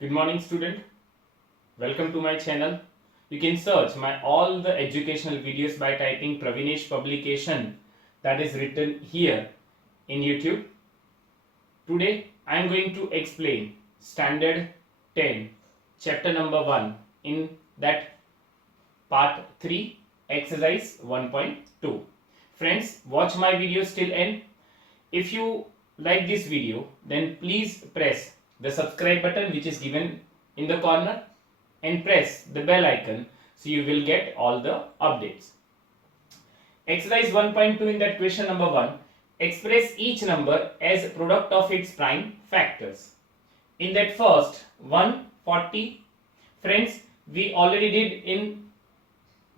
Good morning, student. Welcome to my channel. You can search my all the educational videos by typing Pravinesh publication that is written here in YouTube. Today I am going to explain standard 10 chapter number 1 in that part 3 exercise 1.2. Friends, watch my videos till end. If you like this video, then please press the subscribe button which is given in the corner and press the bell icon so you will get all the updates. Exercise 1.2, in that question number 1, express each number as product of its prime factors. In that first 140, friends, we already did in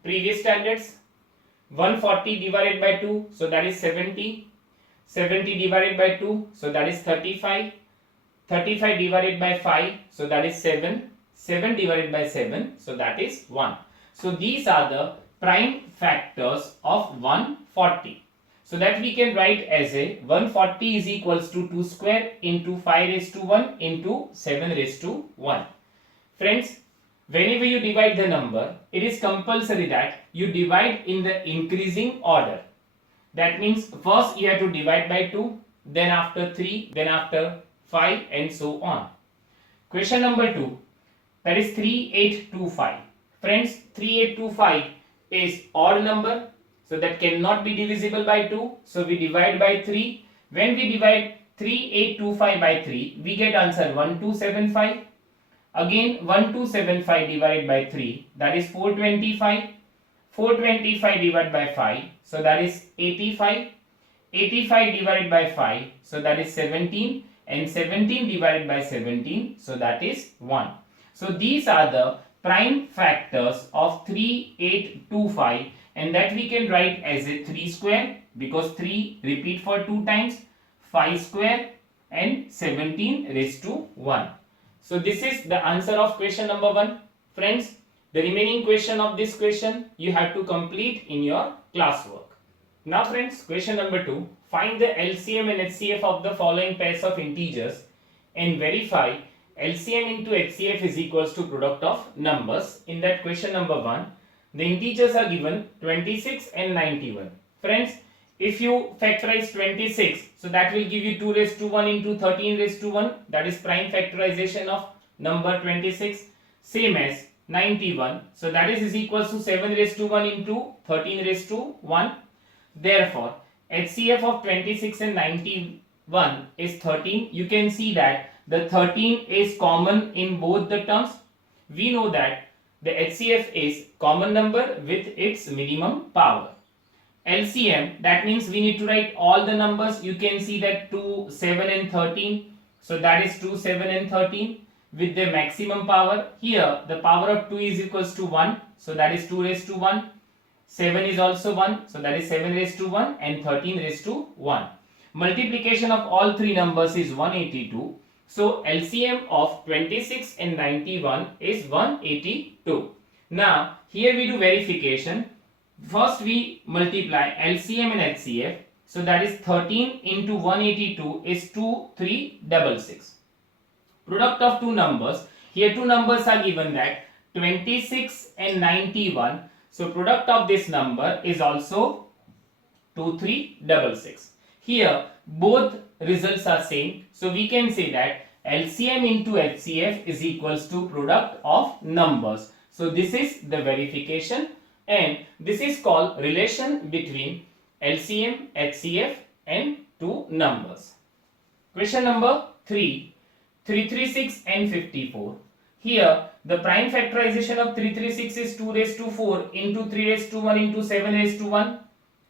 previous standards. 140 divided by 2, so that is 70. 70 divided by 2, so that is 35. 35 divided by 5, so that is 7. 7 divided by 7, so that is 1. So these are the prime factors of 140. So that we can write as a 140 is equals to 2 square into 5 raised to 1 into 7 raised to 1. Friends, whenever you divide the number, it is compulsory that you divide in the increasing order. That means first you have to divide by 2, then after 3, then after 5 and so on. Question number 2, that is 3825. Friends, 3825 is odd number, so that cannot be divisible by 2. So we divide by 3. When we divide 3825 by 3, we get answer 1275. Again 1275 divided by 3, that is 425. 425 divided by 5, so that is 85. 85 divided by 5, so that is 17. And 17 divided by 17, so that is 1. So these are the prime factors of 3825, and that we can write as a 3 square because 3 repeat for 2 times, 5 square and 17 raised to 1. So this is the answer of question number 1. Friends, the remaining question of this question you have to complete in your classwork. Now friends, question number 2. Find the LCM and HCF of the following pairs of integers and verify LCM into HCF is equals to product of numbers. In that question number 1, the integers are given 26 and 91. Friends, if you factorize 26, so that will give you 2 raised to 1 into 13 raised to 1. That is prime factorization of number 26. Same as 91. So that is equals to 7 raised to 1 into 13 raised to 1. Therefore, HCF of 26 and 91 is 13. You can see that the 13 is common in both the terms. We know that the HCF is common number with its minimum power. LCM, that means we need to write all the numbers. You can see that 2, 7 and 13. So that is 2, 7 and 13 with the maximum power. Here the power of 2 is equals to 1. So that is 2 raised to 1. 7 is also 1, so that is 7 raised to 1 and 13 raised to 1. Multiplication of all three numbers is 182. So LCM of 26 and 91 is 182. Now here we do verification. First we multiply LCM and HCF. So that is 13 into 182 is 2366. Product of two numbers. Here two numbers are given, that 26 and 91. So product of this number is also 2366. Here both results are same. So we can say that LCM into HCF is equals to product of numbers. So this is the verification, and this is called relation between LCM, HCF and two numbers. Question number 3, 336 and 54. Here the prime factorization of 336 is 2 raised to 4 into 3 raised to 1 into 7 raised to 1.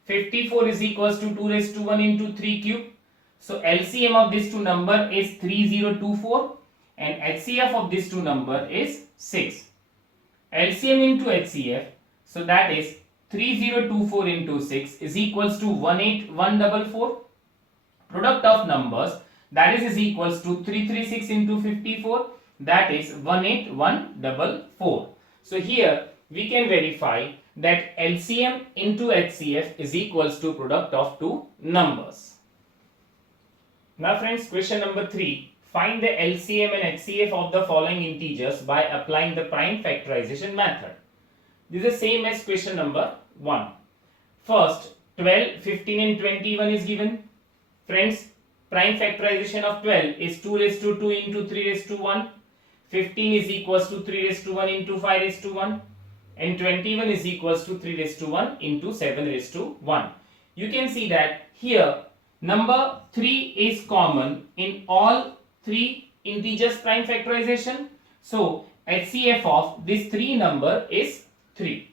54 is equals to 2 raised to 1 into 3 cube. So LCM of these two number is 3024 and HCF of these two number is 6. LCM into HCF, so that is 3024 into 6 is equals to 18144. Product of numbers, that is equals to 336 into 54. That is 18144. So here we can verify that LCM into HCF is equals to product of two numbers. Now friends, question number 3. Find the LCM and HCF of the following integers by applying the prime factorization method. This is the same as question number 1. First, 12, 15 and 21 is given. Friends, prime factorization of 12 is 2 raised to 2 into 3 raised to 1. 15 is equals to 3 raised to 1 into 5 raised to 1. And 21 is equals to 3 raised to 1 into 7 raised to 1. You can see that here number 3 is common in all 3 integers prime factorization. So HCF of this 3 number is 3.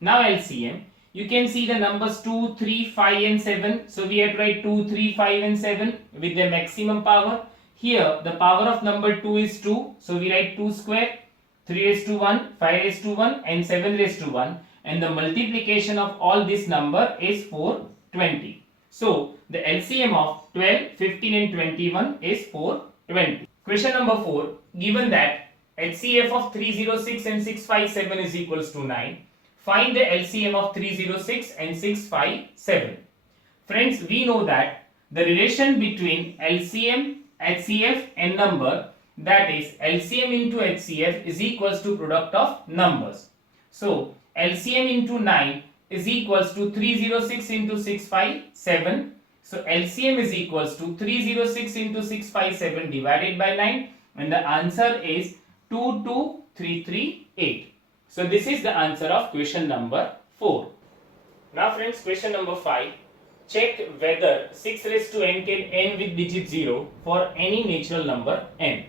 Now LCM, you can see the numbers 2, 3, 5 and 7. So we have to write 2, 3, 5 and 7 with the maximum power. Here the power of number 2 is 2. So we write 2 square, 3 raised to 1, 5 raised to 1 and 7 raised to 1. And the multiplication of all this number is 420. So the LCM of 12, 15 and 21 is 420. Question number 4. Given that HCF of 306 and 657 is equals to 9. Find the LCM of 306 and 657. Friends, we know that the relation between LCM, HCF and number, that is LCM into HCF is equals to product of numbers. So LCM into 9 is equals to 306 into 657. So LCM is equals to 306 into 657 divided by 9 and the answer is 22338. So this is the answer of question number 4. Now friends, question number 5. Check whether 6 raised to n can end with digit 0 for any natural number n.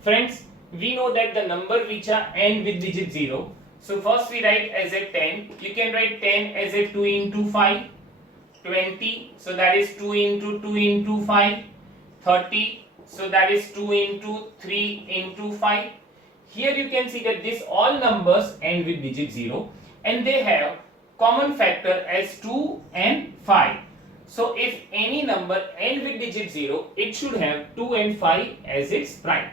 Friends, we know that the number which are end with digit 0. So first we write as a 10. You can write 10 as a 2 into 5. 20. So that is 2 into 2 into 5. 30. So that is 2 into 3 into 5. Here you can see that these all numbers end with digit 0 and they have common factor as 2 and 5. So if any number end with digit 0, it should have 2 and 5 as its prime.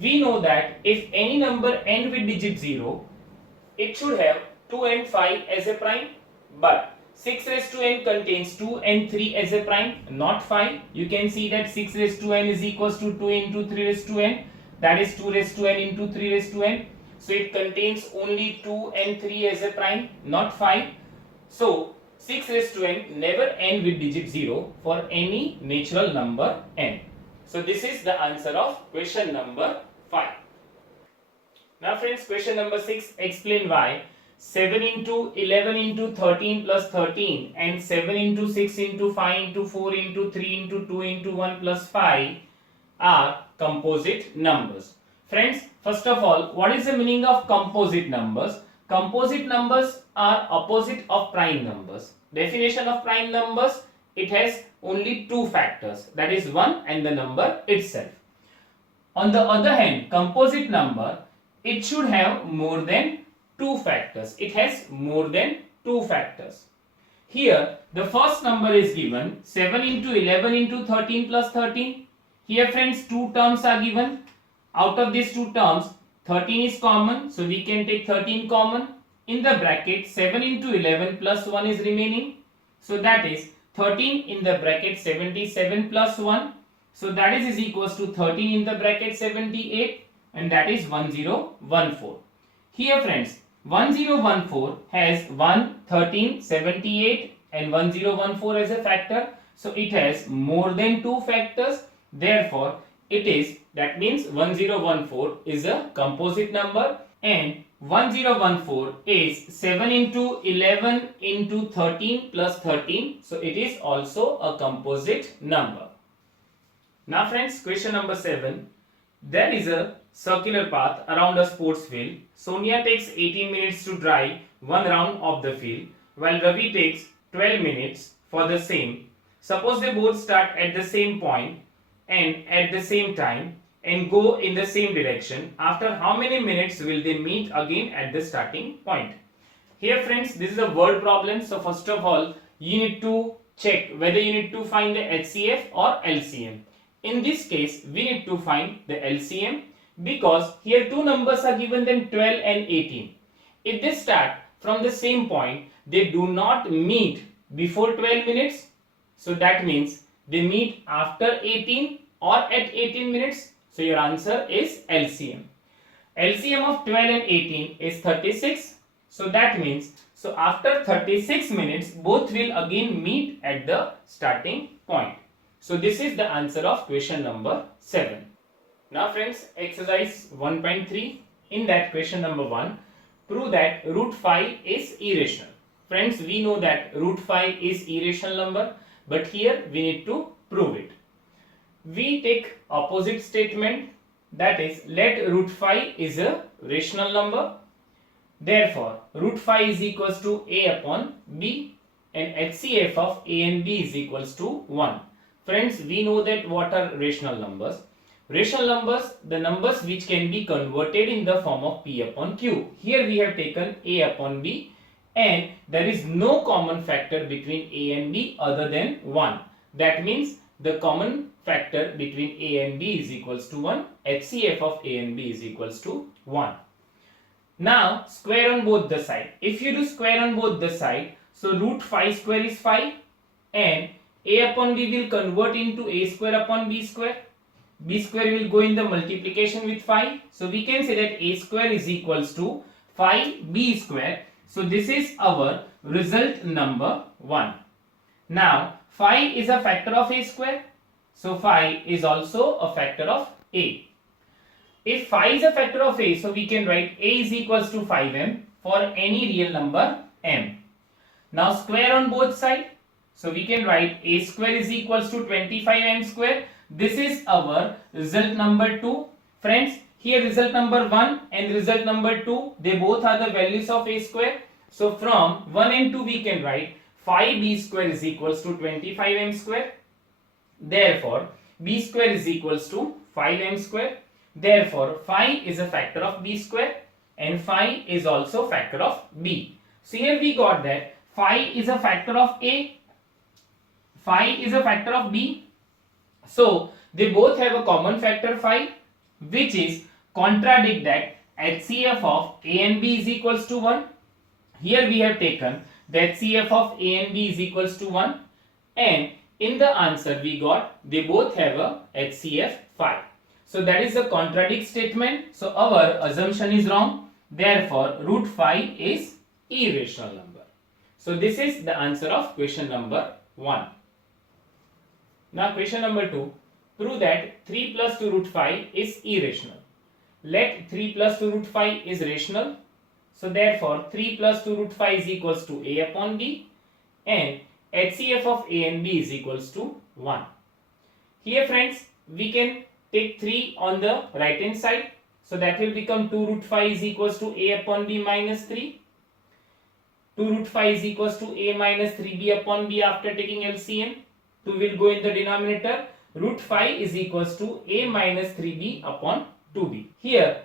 We know that if any number end with digit 0, it should have 2 and 5 as a prime, but 6 raised to n contains 2 and 3 as a prime, not 5. You can see that 6 raised to n is equals to 2 into 3 raised to n. That is 2 raised to n into 3 raised to n. So it contains only 2 and 3 as a prime, not 5. So 6 raised to n never end with digit 0 for any natural number n. So this is the answer of question number 5. Now friends, question number 6. Explain why 7 into 11 into 13 plus 13 and 7 into 6 into 5 into 4 into 3 into 2 into 1 plus 5 are composite numbers. Friends, first of all, what is the meaning of composite numbers? Composite numbers are opposite of prime numbers. Definition of prime numbers, it has only two factors, that is 1 and the number itself. On the other hand, composite number, it should have more than two factors. It has more than two factors. Here, the first number is given 7 into 11 into 13 plus 13. Here friends, two terms are given. Out of these two terms, 13 is common, so we can take 13 common. In the bracket, 7 into 11 plus 1 is remaining. So that is 13 in the bracket 77 plus 1. So that is equals to 13 in the bracket 78 and that is 1014. Here friends, 1014 has 1, 13, 78 and 1014 as a factor. So it has more than two factors. Therefore, it is, that means 1014 is a composite number and 1014 is 7 into 11 into 13 plus 13. So it is also a composite number. Now friends, question number 7. There is a circular path around a sports field. Sonia takes 18 minutes to drive one round of the field, while Ravi takes 12 minutes for the same. Suppose they both start at the same point and at the same time and go in the same direction. After how many minutes will they meet again at the starting point? Here friends, this is a word problem. So first of all, you need to check whether you need to find the HCF or LCM. In this case, we need to find the LCM because here two numbers are given, them 12 and 18. If they start from the same point, they do not meet before 12 minutes. So that means they meet after 18 or at 18 minutes? So your answer is LCM. LCM of 12 and 18 is 36. So that means, so after 36 minutes, both will again meet at the starting point. So this is the answer of question number 7. Now friends, exercise 1.3. In that question number 1, prove that root 5 is irrational. Friends, we know that root 5 is irrational number, but here we need to prove it. We take opposite statement, that is, let root 5 is a rational number. Therefore, root 5 is equals to a upon b, and HCF of a and b is equals to 1. Friends, we know that what are rational numbers? Rational numbers, the numbers which can be converted in the form of p upon q. Here we have taken a upon b, and there is no common factor between a and b other than 1. That means the common factor between a and b is equals to 1. HCF of a and b is equals to 1. Now square on both the side. If you do square on both the side, so root 5 square is 5, and a upon b will convert into a square upon b square. B square will go in the multiplication with 5. So we can say that a square is equals to 5b square. So this is our result number 1. Now 5 is a factor of a square. So 5 is also a factor of a. If 5 is a factor of a, so we can write a is equals to 5m for any real number m. Now square on both sides. So we can write a square is equals to 25m square. This is our result number 2. Friends, here result number 1 and result number 2, they both are the values of a square. So from 1 and 2 we can write 5b square is equals to 25m square. Therefore, b square is equals to 5m square. Therefore, 5 is a factor of b square and 5 is also factor of b. So here we got that 5 is a factor of a, 5 is a factor of b. So they both have a common factor 5, which is contradict that HCF of a and b is equals to 1. Here we have taken that HCF of a and b is equals to 1, and in the answer we got they both have a HCF 5. So that is a contradict statement. So our assumption is wrong. Therefore, root 5 is irrational number. So this is the answer of question number 1. Now question number 2. Prove that 3 plus 2 root 5 is irrational. Let 3 plus 2 root 5 is rational. So therefore 3 plus 2 root 5 is equals to a upon b, and HCF of a and b is equals to 1. Here friends, we can take 3 on the right hand side. So that will become 2 root 5 is equals to a upon b minus 3. 2 root 5 is equals to a minus 3b upon b after taking LCM. 2 will go in the denominator. Root 5 is equals to a minus 3b upon 2b. Here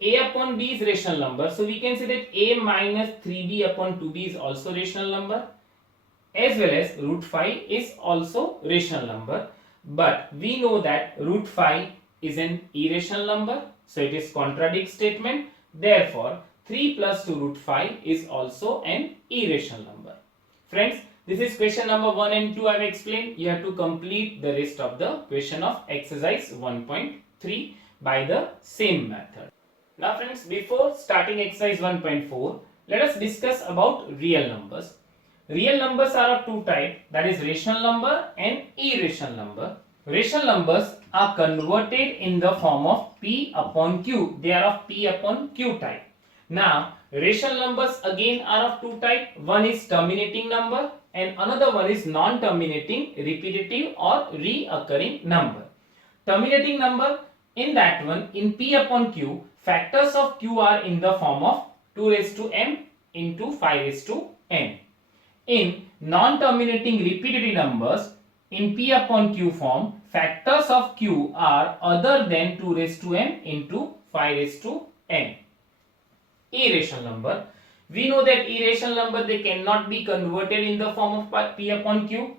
a upon b is rational number. So we can say that a minus 3b upon 2b is also rational number, as well as root 5 is also rational number. But we know that root 5 is an irrational number. So it is contradict statement. Therefore 3 plus 2 root 5 is also an irrational number. Friends, this is question number 1 and 2 I have explained. You have to complete the rest of the question of exercise 1.3 by the same method. Now friends, before starting exercise 1.4, let us discuss about real numbers. Real numbers are of two types, that is rational number and irrational number. Rational numbers are converted in the form of p upon q. They are of p upon q type. Now rational numbers again are of two types. One is terminating number and another one is non-terminating, repetitive or reoccurring number. Terminating number, in that one, in p upon q, factors of q are in the form of 2 raised to m into 5 raised to n. In non-terminating repetitive numbers, in p upon q form, factors of q are other than 2 raised to m into 5 raised to n. Irrational number, we know that irrational number, they cannot be converted in the form of p upon q,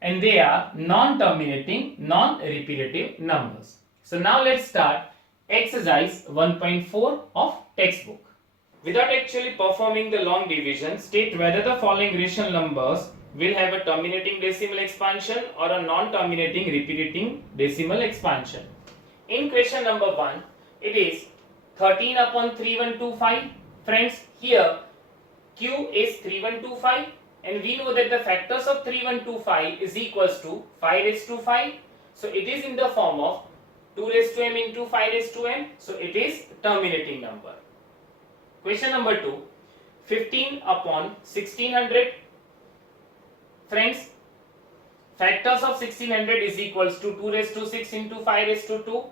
and they are non-terminating, non-repetitive numbers. So now let's start exercise 1.4 of textbook. Without actually performing the long division, state whether the following rational numbers will have a terminating decimal expansion or a non-terminating repeating decimal expansion. In question number 1, it is 13 upon 3125. Friends, here Q is 3125 and we know that the factors of 3125 is equals to 5 raised to 5. So it is in the form of 2 raised to m into 5 raised to m. So it is terminating number. Question number 2, 15 upon 1600. Friends, factors of 1600 is equals to 2 raised to 6 into 5 raised to 2.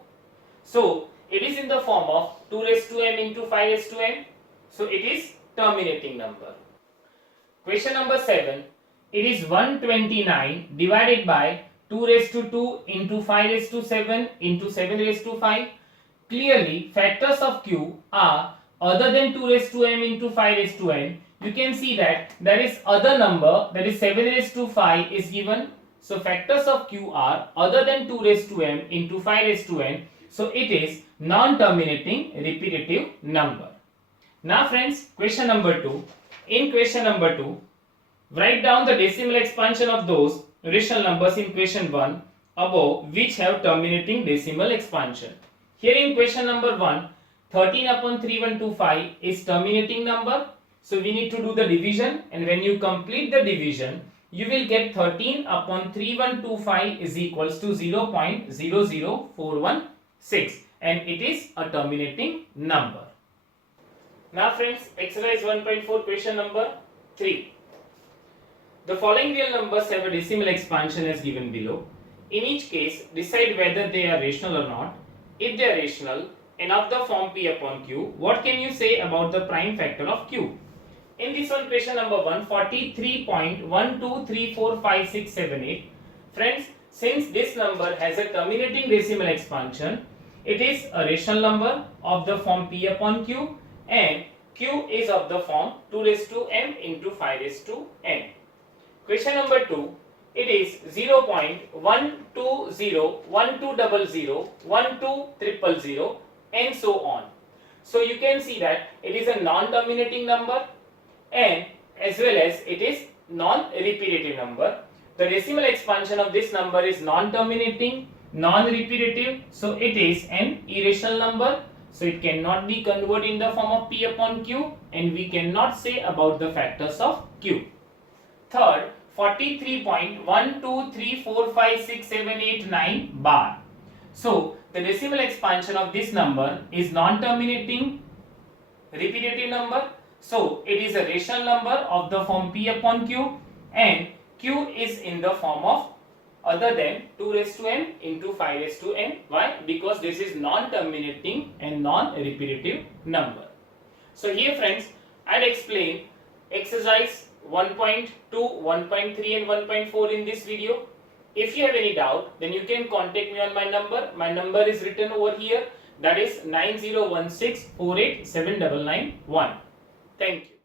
So it is in the form of 2 raised to m into 5 raised to n. So it is terminating number. Question number 7, it is 129 divided by 2 raised to 2 into 5 raised to 7 into 7 raised to 5. Clearly, factors of Q are other than 2 raised to m into 5 raised to n. You can see that there is other number, that is 7 raised to 5 is given. So factors of Q are other than 2 raised to m into 5 raised to n. So it is non-terminating repetitive number. Now friends, question number 2. In question number 2, write down the decimal expansion of those rational numbers in question 1 above which have terminating decimal expansion. Here in question number 1, 13 upon 3125 is terminating number. So we need to do the division, and when you complete the division, you will get 13 upon 3125 is equals to 0.00416, and it is a terminating number. Now friends, exercise 1.4 question number 3. The following real numbers have a decimal expansion as given below. In each case, decide whether they are rational or not. If they are rational and of the form P upon Q, what can you say about the prime factor of Q? In this one, question number 1, 43.12345678. Friends, since this number has a terminating decimal expansion, it is a rational number of the form P upon Q, and Q is of the form 2 raised to m into 5 raised to n. Question number 2, it is 0.12012001200 and so on. So you can see that it is a non-terminating number and as well as it is non-repetitive number. The decimal expansion of this number is non-terminating, non-repetitive, so it is an irrational number. So it cannot be converted in the form of P upon Q, and we cannot say about the factors of Q. Third, 43.123456789 bar. So the decimal expansion of this number is non-terminating repetitive number. So it is a rational number of the form P upon Q, and Q is in the form of other than 2 raised to n into 5 raised to n. Why? Because this is non-terminating and non-repetitive number. So here friends, I'll explain exercise 1.2, 1.3 and 1.4 in this video. If you have any doubt, then you can contact me on my number. My number is written over here, that is 9016487991. Thank you.